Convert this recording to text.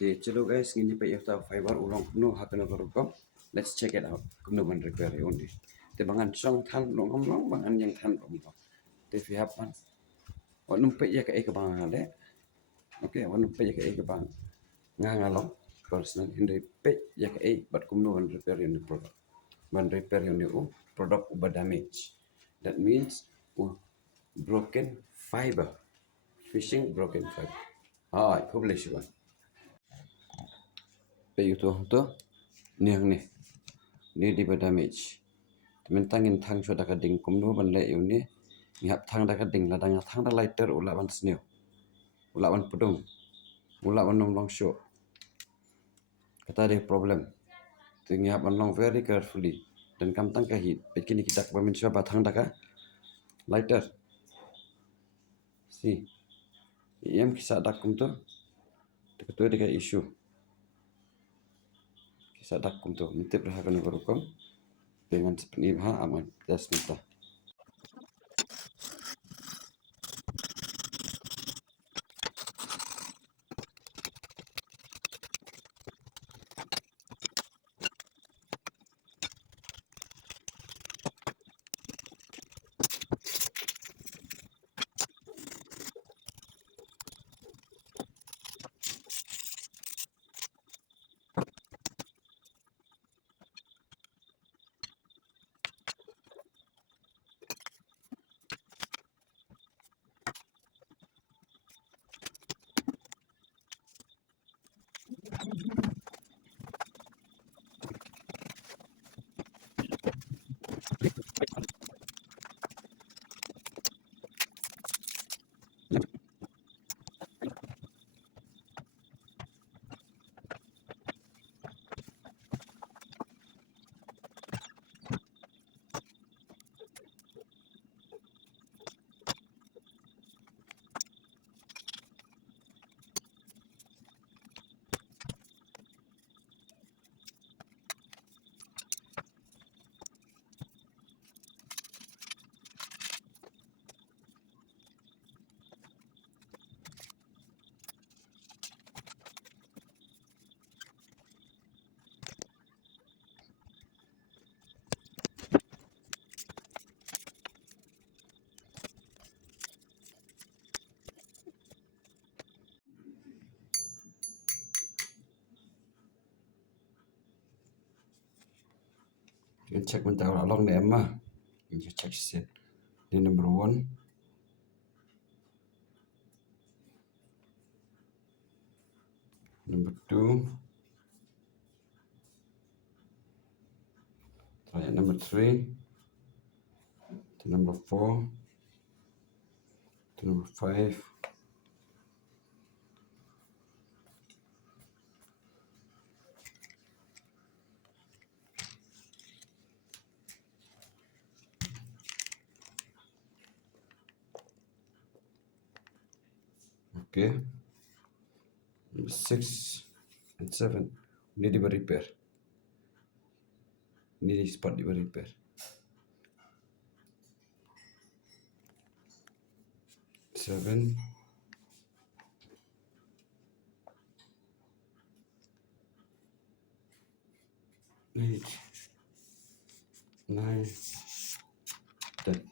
चलो guys, ngini pa yata fiber ulong no hakano karukom. Let's check it out. Kumno man repair only. Te bangan song than long bangan yang than long. Te if you have one. Wanum pa ya ka ek bang ale. Okay, wanum pa ya ka ek bang. Nga long. Personal hindi pa ya ka ek but kumno man repair yung product. Man repair yung product uba damage. That means broken fiber. Fishing broken fiber. Ah, publish one. Pay to niang ni di damage temen tangin thang cho daka ding kumno ban le yuni ngap thang daka ding la dang thang da lighter ula ban sneo ula ban pudung ula ban nom long show kata de problem tu ngap ban long very carefully dan kam tang ka hit bekini kita ba min ba thang daka lighter si yem kisa dak kum to de ka issue kisa dak kum to mitip raha kan berukum dengan sepenuh aman just minta. You check when tao along the Emma. You check set. The number one. Number two. Try number three. To number four. To number five. Okay. Number 6 and 7 need to be repair. Need a spot to be repair. 7 8 9 10.